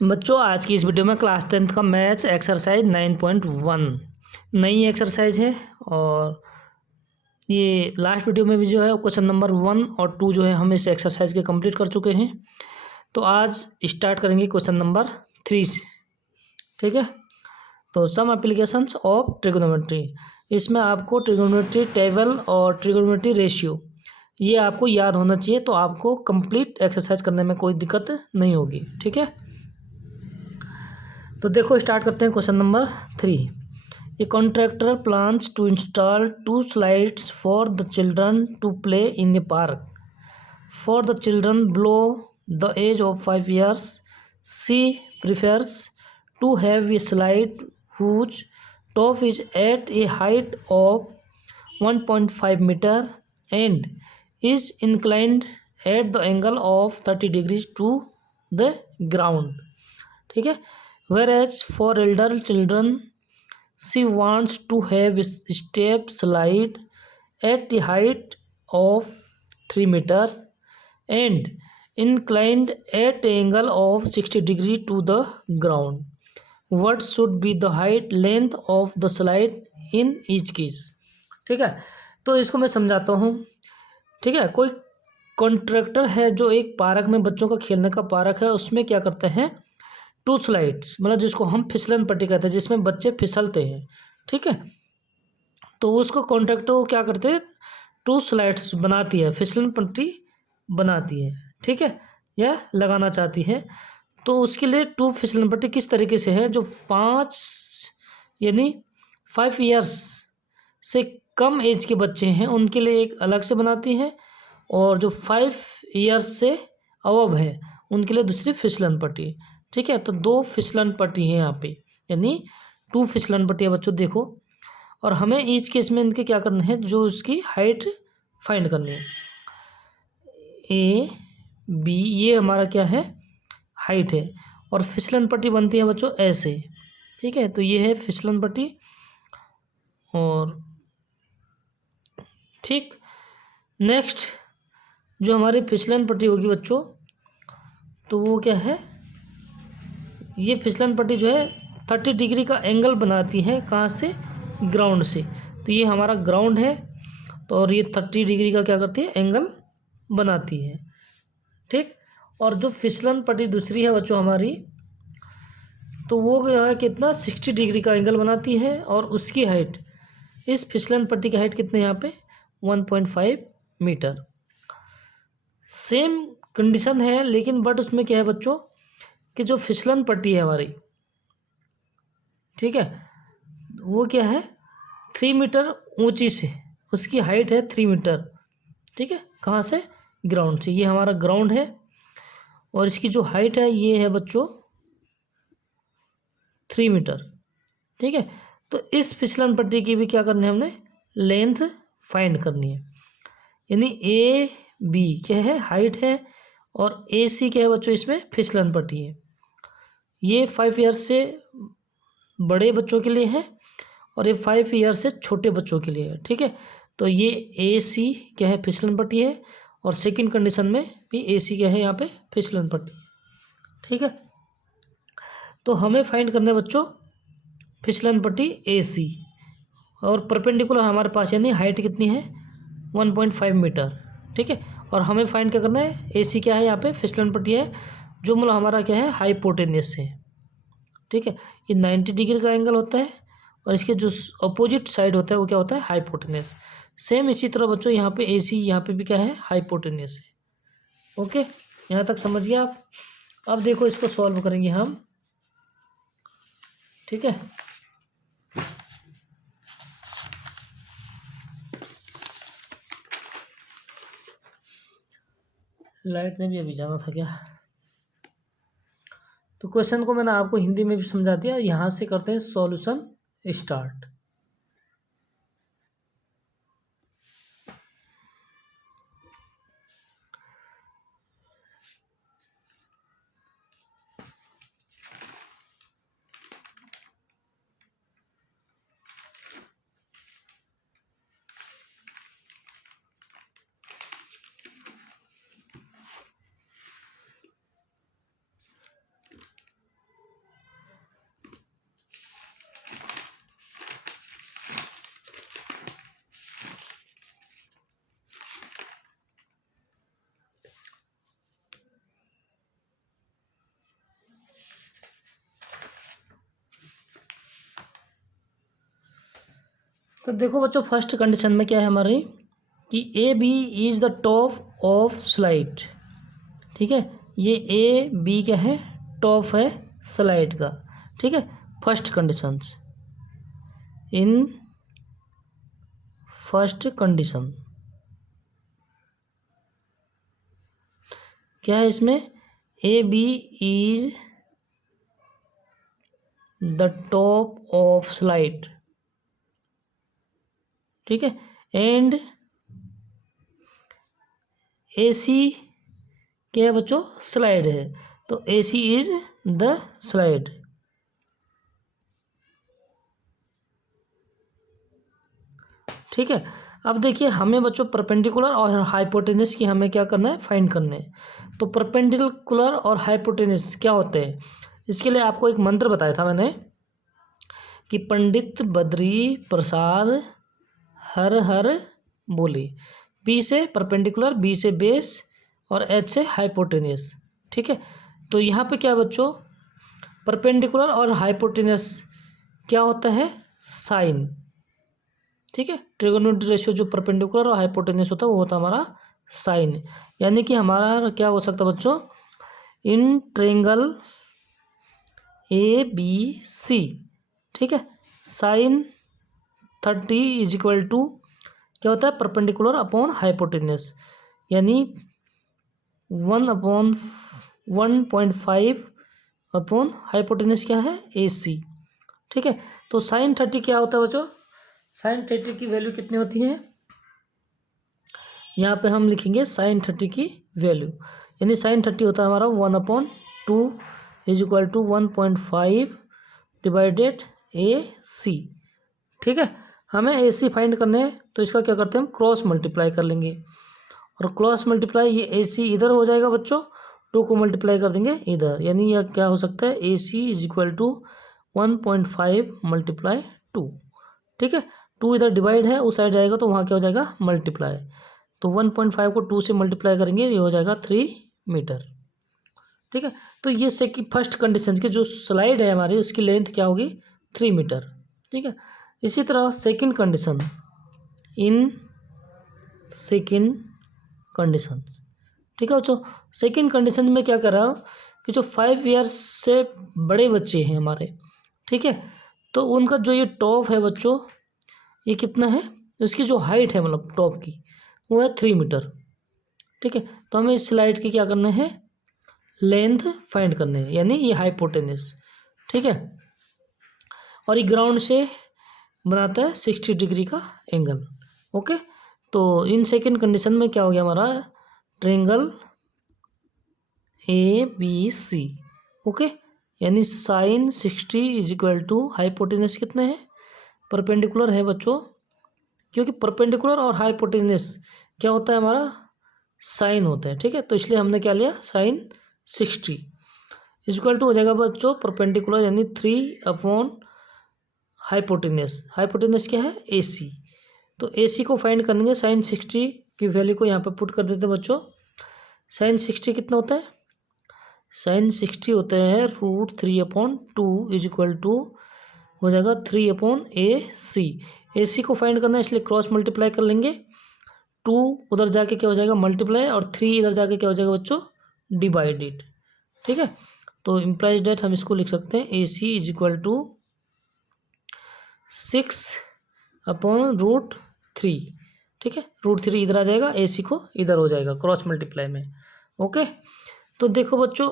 बच्चों आज की इस वीडियो में क्लास 10th का मैथ्स एक्सरसाइज 9.1 नई एक्सरसाइज है। और ये लास्ट वीडियो में भी जो है क्वेश्चन नंबर 1 और 2 जो है हम इस एक्सरसाइज के कंप्लीट कर चुके हैं। तो आज स्टार्ट करेंगे क्वेश्चन नंबर 3 से। ठीक है, तो सम एप्लीकेशंस ऑफ ट्रिग्नोमेट्री, इसमें आपको ट्रिग्नोमेट्री टेबल और ट्रिग्नोमेट्री रेशियो ये आपको याद होना चाहिए, तो आपको कंप्लीट एक्सरसाइज करने में कोई दिक्कत नहीं होगी। ठीक है, तो देखो स्टार्ट करते हैं question number 3। A contractor plans to install 2 slides for the children to play in a park for the children below the age of 5 years. She prefers to have a slide whose top is at a height of 1.5 meter and is inclined at the angle of 30 degrees to the ground. ठीक है, whereas for elder children she wants to have a step slide at the height of 3 meters and inclined at an angle of 60 degree to the ground. What should be the height length of the slide in each case? ठीक है, तो इसको मैं समझाता हूँ। ठीक है, कोई कॉन्ट्रैक्टर है जो एक पार्क में, बच्चों का खेलने का पार्क है, उसमें क्या करते हैं 2 स्लाइड्स, मतलब जिसको हम फिसलन पट्टी कहते हैं, जिसमें बच्चे फिसलते हैं। ठीक है, तो उसको कॉन्ट्रैक्टर को क्या करते हैं 2 स्लाइड्स बनाती है, फिसलन पट्टी बनाती है। ठीक है, या लगाना चाहती है, तो उसके लिए 2 फिसलन पट्टी किस तरीके से है, जो 5 यानी 5 years से कम एज के बच्चे हैं उनके लिए एक अलग से बनाती है, और जो 5 years से अबव है उनके लिए दूसरी फिसलन पट्टी। ठीक है, तो 2 फिसलन पट्टी है यहाँ पे, यानी 2 फिसलन पट्टी है बच्चों। देखो, और हमें ईच केस में इनके क्या करना है, जो उसकी हाइट फाइंड करनी है। ए बी ये हमारा क्या है, हाइट है, और फिसलन पट्टी बनती है बच्चों ऐसे। ठीक है, तो ये है फिसलन पट्टी। और ठीक, नेक्स्ट जो हमारी फिसलन पट्टी होगी बच्चों, तो वो क्या है, ये फिसलन पट्टी जो है 30 डिग्री का एंगल बनाती है, कहाँ से, ग्राउंड से। तो ये हमारा ग्राउंड है, तो और ये 30 डिग्री का क्या करती है, एंगल बनाती है। ठीक, और जो फिसलन पट्टी दूसरी है बच्चों हमारी, तो वो जो है कितना 60 डिग्री का एंगल बनाती है, और उसकी हाइट, इस फिसलन पट्टी की हाइट कितने यहाँ पे 1.5 मीटर। सेम कंडीशन है, लेकिन बट उसमें क्या है बच्चों कि जो फिसलन पट्टी है हमारी, ठीक है, वो क्या है 3 मीटर ऊंची से, उसकी हाइट है 3 मीटर। ठीक है, कहाँ से, ग्राउंड से। ये हमारा ग्राउंड है, और इसकी जो हाइट है ये है बच्चों 3 मीटर। ठीक है, तो इस फिसलन पट्टी की भी क्या करनी है, हमने लेंथ फाइंड करनी है। यानी ए बी क्या है, हाइट है, और ए सी क्या है बच्चों, इसमें फिसलन पट्टी है। ये 5 years से बड़े बच्चों के लिए है, और ये 5 years से छोटे बच्चों के लिए है। ठीक है, तो ये ए सी क्या है, फिसलन पट्टी है, और सेकंड कंडीशन में भी ए सी क्या है, यहाँ पे फिसलन पट्टी। ठीक है, तो हमें फाइंड करना है बच्चों फिसलन पट्टी ए सी, और परपेंडिकुलर हमारे पास, यानी हाइट कितनी है 1.5 मीटर। ठीक है, और हमें फाइंड क्या करना है, ए सी क्या है, यहाँ पे फिसलन पट्टी है, जो मतलब हमारा क्या है हाइपोटेन्यूस है। ठीक है, ये 90 डिग्री का एंगल होता है, और इसके जो अपोजिट साइड होता है वो क्या होता है, हाइपोटेन्यूस। सेम इसी तरह बच्चों यहाँ पे ए सी, यहाँ पे भी क्या है, हाइपोटेन्यूस है। ओके, यहाँ तक समझिए आप। अब देखो इसको सॉल्व करेंगे हम। ठीक है, लाइट ने भी अभी जाना था क्या। तो क्वेश्चन को मैंने आपको हिंदी में भी समझा दिया, यहाँ से करते हैं सॉल्यूशन स्टार्ट। तो देखो बच्चों, फर्स्ट कंडीशन में क्या है हमारी कि A B is the top of slide. ठीक है, ये ए बी क्या है, टॉप है स्लाइड का। ठीक है, first conditions in first condition क्या है इसमें, A B is the top of slide. ठीक है, एंड ए सी क्या है बच्चों, स्लाइड है, तो ए सी इज द स्लाइड। ठीक है, अब देखिए हमें बच्चों परपेंडिकुलर और हाइपोटेनस की हमें क्या करना है, फाइंड करने हैं। तो परपेंडिकुलर और हाइपोटेनस क्या होते हैं, इसके लिए आपको एक मंत्र बताया था मैंने कि पंडित बद्री प्रसाद हर हर बोली। पी से परपेंडिकुलर, बी से बेस और एच से हाइपोटेनस। ठीक है, तो यहाँ पे क्या है बच्चों, परपेंडिकुलर और हाइपोटेनस क्या होता है, साइन। ठीक है, ट्रिगोनोमेट्री रेशियो जो परपेंडिकुलर और हाइपोटेनस होता है वो होता है हमारा साइन। यानी कि हमारा क्या हो सकता है बच्चों, इन ट्रायंगल ए बी सी। ठीक है, साइन 30 इज इक्वल टू क्या होता है, परपेंडिकुलर अपॉन हाइपोटेनस, यानी 1/1.5 अपॉन हाइपोटेनस क्या है, ए सी। ठीक है, तो साइन 30 क्या होता है बच्चों, साइन 30 की वैल्यू कितनी होती है, यहाँ पे हम लिखेंगे साइन 30 की वैल्यू, यानी साइन 30 होता है हमारा 1/2 इज इक्वल टू 1.5 डिवाइडेड ए सी। ठीक है, हमें ए सी फाइंड करने हैं, तो इसका क्या करते हैं हम, क्रॉस मल्टीप्लाई कर लेंगे, और क्रॉस मल्टीप्लाई ये ए सी इधर हो जाएगा बच्चों, 2 को मल्टीप्लाई कर देंगे इधर, यानी यह क्या हो सकता है, ए सी इज इक्वल टू 1.5 मल्टीप्लाई 2। ठीक है, 2 इधर डिवाइड है, उस साइड जाएगा तो वहाँ क्या हो जाएगा, मल्टीप्लाई। तो 1.5 को 2 से मल्टीप्लाई करेंगे, ये हो जाएगा 3 मीटर। ठीक है, तो ये फर्स्ट कंडीशन की जो स्लाइड है हमारी उसकी लेंथ क्या होगी, 3 मीटर। ठीक है, इसी तरह second condition, in second condition. ठीक है बच्चों, सेकंड कंडीशन में क्या कर रहा हूँ कि जो 5 ईयर्स से बड़े बच्चे हैं हमारे, ठीक है, तो उनका जो ये टॉप है बच्चों, ये कितना है, उसकी जो हाइट है मतलब टॉप की, वो है 3 मीटर। ठीक है, तो हमें इस स्लाइड की क्या करना है, लेंथ फाइंड करने हैं, यानी ये हाइपोटेनस। ठीक है, और ये ग्राउंड से बनाता है 60 डिग्री का एंगल। ओके, तो इन सेकंड कंडीशन में क्या हो गया हमारा, triangle A B C. Okay, यानी sine 60 is equal to hypotenuse कितने हैं, परपेंडिकुलर है बच्चों, क्योंकि परपेंडिकुलर और हाइपोटेनस क्या होता है हमारा, साइन होता है। ठीक है, तो इसलिए हमने क्या लिया, साइन 60 इक्वल टू हो जाएगा बच्चों परपेंडिकुलर, यानी 3 अपॉन हाइपोटेनस। हाइपोटेनस क्या है, ए सी। तो ए सी को फाइंड करेंगे, साइन 60 की वैल्यू को यहाँ पे पुट कर देते हैं बच्चों। साइन 60 कितना होता है, साइन 60 होता है √3/2 इज इक्वल टू हो जाएगा 3/AC। ए सी को फाइंड करना है इसलिए क्रॉस मल्टीप्लाई कर लेंगे, 2 उधर जाके क्या हो जाएगा मल्टीप्लाई, और 3 इधर जाके क्या हो जाएगा बच्चों, डिवाइडेड। ठीक है, तो इम्प्लाइज डेट हम इसको लिख सकते हैं, AC इज इक्वल टू 6/√3। ठीक है, √3 इधर आ जाएगा, AC को इधर हो जाएगा क्रॉस मल्टीप्लाई में। ओके, तो देखो बच्चों,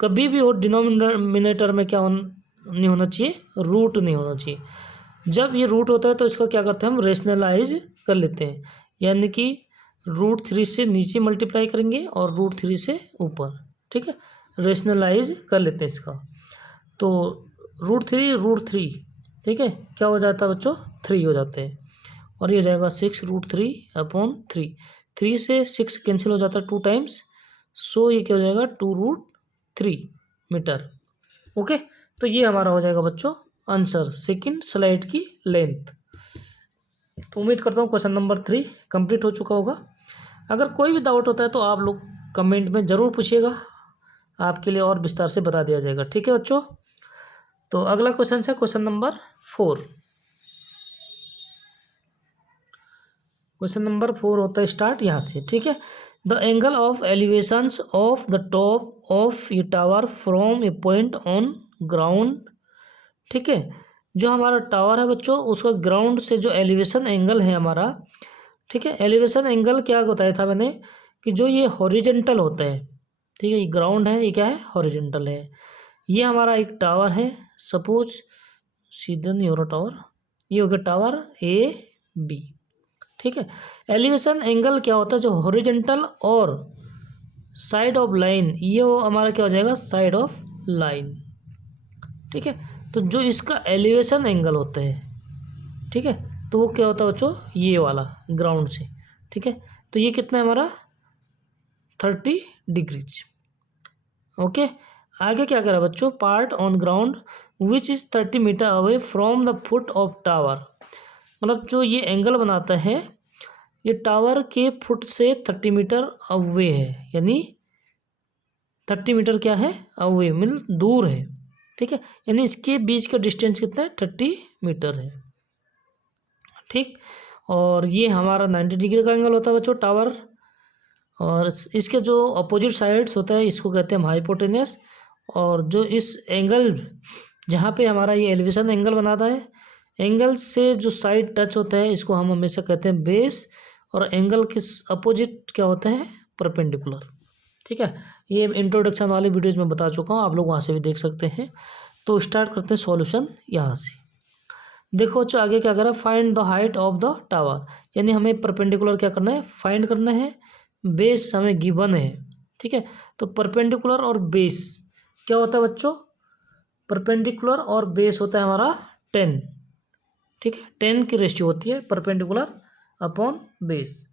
कभी भी हो डिनोमिनेटर में क्या नहीं होना चाहिए, रूट नहीं होना चाहिए। जब ये रूट होता है तो इसको क्या करते हैं हम, रेशनलाइज कर लेते हैं, यानी कि √3 से नीचे मल्टीप्लाई करेंगे और √3 से ऊपर। ठीक है, रेशनलाइज कर लेते हैं इसका, तो √3 ठीक है, क्या हो जाता है बच्चों, 3 हो जाते हैं, और ये हो जाएगा 6√3/3। 3 से 6 कैंसिल हो जाता है 2 टाइम्स, सो ये क्या हो जाएगा 2√3 मीटर। ओके, तो ये हमारा हो जाएगा बच्चों आंसर, सेकंड स्लाइड की लेंथ। तो उम्मीद करता हूँ क्वेश्चन नंबर 3 कंप्लीट हो चुका होगा। अगर कोई भी डाउट होता है तो आप लोग कमेंट में ज़रूर पूछिएगा, आपके लिए और विस्तार से बता दिया जाएगा। ठीक है बच्चों, तो अगला क्वेश्चन है क्वेश्चन नंबर 4। क्वेश्चन नंबर 4 होता है स्टार्ट यहाँ से, ठीक है। The angle of elevations of the top of A tower from A point on ground, ठीक है। जो हमारा टावर है बच्चों, उसका ग्राउंड से जो एलिवेशन एंगल है हमारा, ठीक है। एलिवेशन एंगल क्या बताया था मैंने कि जो ये हॉरिजेंटल होता है, ठीक है। ये ग्राउंड है, ये क्या है, हॉरिजेंटल है। ये हमारा एक टावर है, सपोज सीधा नहीं हो रहा टावर, ये हो गया टावर ए बी, ठीक है। एलिवेशन एंगल क्या होता है, जो हॉरिजेंटल और साइड ऑफ लाइन, ये वो हमारा क्या हो जाएगा, साइड ऑफ लाइन, ठीक है। तो जो इसका एलिवेशन एंगल होता है, ठीक है, तो वो क्या होता है बच्चों, ये वाला ग्राउंड से, ठीक है। तो ये कितना है हमारा 30 डिग्रीज, ओके। आगे क्या करा बच्चों, part on ground which is 30 metre away from the foot of tower, मतलब जो ये एंगल बनाता है ये टावर के फुट से 30 मीटर अवे है, यानी 30 मीटर क्या है, अवे मीन दूर है, ठीक है। यानी इसके बीच का डिस्टेंस कितना है, 30 मीटर है, ठीक। और ये हमारा 90 डिग्री का एंगल होता है बच्चों टावर, और इसके जो अपोजिट साइड्स होता है इसको कहते हैं हाइपोटेनस, और जो इस एंगल जहाँ पे हमारा ये एलिवेशन एंगल बनाता है, एंगल से जो साइड टच होता है इसको हम हमेशा कहते हैं बेस, और एंगल के अपोजिट क्या होता है, परपेंडिकुलर, ठीक है। ये इंट्रोडक्शन वाले वीडियोज में बता चुका हूँ, आप लोग वहाँ से भी देख सकते हैं। तो स्टार्ट करते हैं सॉल्यूशन यहाँ से। देखो बच्चों आगे क्या करा, find the height of the tower, यानी हमें परपेंडिकुलर क्या करना है, फाइंड करना है। बेस हमें गिवन है, ठीक है। तो परपेंडिकुलर और बेस क्या होता है बच्चों, परपेंडिकुलर और बेस होता है हमारा 10, ठीक है। 10 की रेशियो होती है परपेंडिकुलर अपॉन बेस,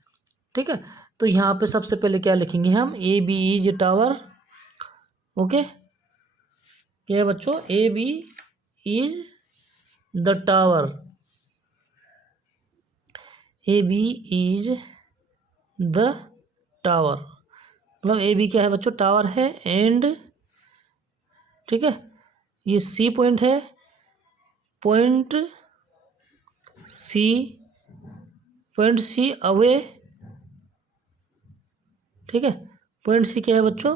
ठीक है। तो यहाँ पे सबसे पहले क्या लिखेंगे हम, A B is a tower, okay. क्या है बच्चों, A B is the tower, A B is the tower, मतलब ए बी क्या है बच्चों, टावर है, एंड ठीक है ये सी पॉइंट है, पॉइंट सी अवे, ठीक है। पॉइंट सी क्या है बच्चों,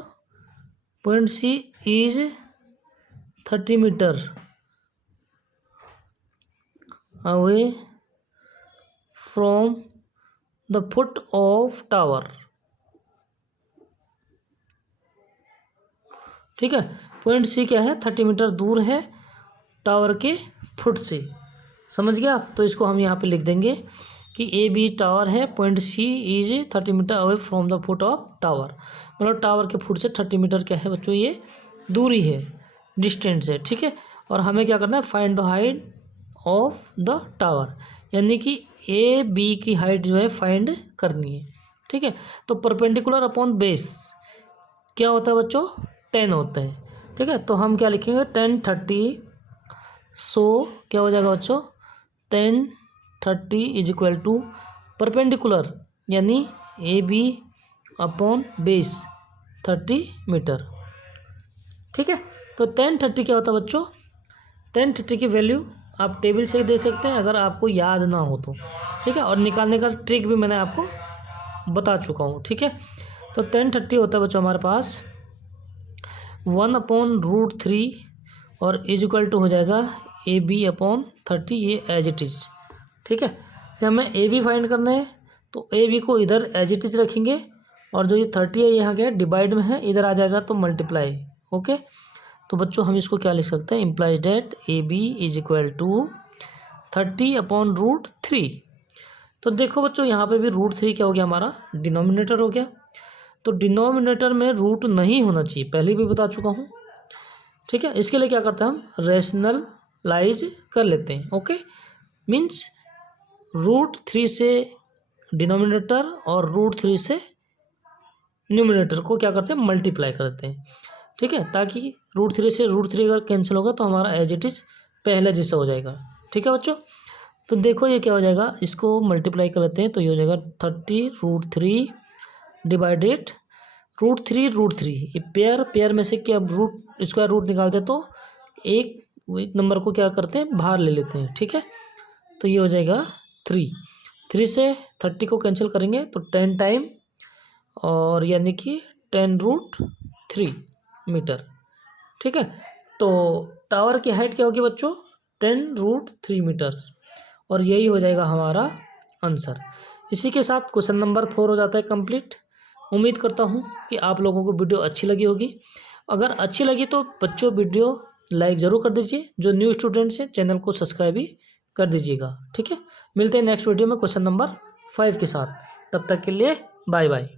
point C is 30 metre away from the foot of tower, ठीक है। पॉइंट सी क्या है, 30 मीटर दूर है टावर के फुट से, समझ गया आप। तो इसको हम यहाँ पे लिख देंगे कि ए बी टावर है, point C is 30 metre away from the foot of tower, मतलब टावर के फुट से 30 मीटर क्या है बच्चों, ये दूरी है, डिस्टेंस है, ठीक है। और हमें क्या करना है, find the height of the tower, यानी कि ए बी की हाइट जो है फाइंड करनी है, ठीक है। तो परपेंडिकुलर अपॉन बेस क्या होता है बच्चों, 10 होता है, ठीक है। तो हम क्या लिखेंगे, 10 30, सो क्या हो जाएगा बच्चों, 10 30 इज इक्वल टू परपेंडिकुलर यानी A B upon base 30 metre, ठीक है। तो 10 30 क्या होता है बच्चों, 10 30 की वैल्यू आप टेबल से दे सकते हैं अगर आपको याद ना हो तो, ठीक है। और निकालने का ट्रिक भी मैंने आपको बता चुका हूँ, ठीक है। तो 10 30 होता है बच्चों हमारे पास 1/√3 और इज इक्वल टू हो जाएगा ए बी अपॉन 30, ये एज इट इज, ठीक है। फिर हमें ए बी फाइंड करना है, तो ए बी को इधर एज इट इज रखेंगे, और जो ये 30 है यहाँ क्या डिवाइड में है, इधर आ जाएगा तो मल्टीप्लाई, ओके। तो बच्चों हम इसको क्या लिख सकते हैं, implies that A B is equal to 30/√3। तो देखो बच्चों यहाँ पे भी √3 क्या हो गया, हमारा डिनोमिनेटर हो गया। तो डिनोमिनेटर में रूट नहीं होना चाहिए, पहले भी बता चुका हूँ, ठीक है। इसके लिए क्या करते हैं हम, रैशनलाइज कर लेते हैं, ओके। मीन्स √3 से डिनोमिनेटर और √3 से न्यूमिनेटर को क्या करते हैं, मल्टीप्लाई करते हैं, ठीक है। ताकि √3 से √3 अगर कैंसिल होगा तो हमारा एज इट इज पहले जैसा हो जाएगा, ठीक है बच्चों। तो देखो ये क्या हो जाएगा, इसको मल्टीप्लाई कर लेते हैं तो ये हो जाएगा 30√3 डिवाइडेड √3 ये पेयर में से क्या रूट स्क्वायर रूट निकालते हैं तो एक नंबर को क्या करते हैं, बाहर ले लेते हैं, ठीक है। तो ये हो जाएगा 3, 3 से 30 को कैंसिल करेंगे तो 10 टाइम और यानी कि 10√3 मीटर। ठीक है, तो टावर की हाइट क्या होगी बच्चों? 10√3 मीटर्स, और यही हो जाएगा हमारा आंसर। इसी के साथ क्वेश्चन नंबर 4 हो जाता है कंप्लीट। उम्मीद करता हूँ कि आप लोगों को वीडियो अच्छी लगी होगी। अगर अच्छी लगी तो बच्चों वीडियो लाइक ज़रूर कर दीजिए। जो न्यू स्टूडेंट्स हैं चैनल को सब्सक्राइब भी कर दीजिएगा। ठीक है, मिलते हैं नेक्स्ट वीडियो में क्वेश्चन नंबर 5 के साथ। तब तक के लिए बाय बाय।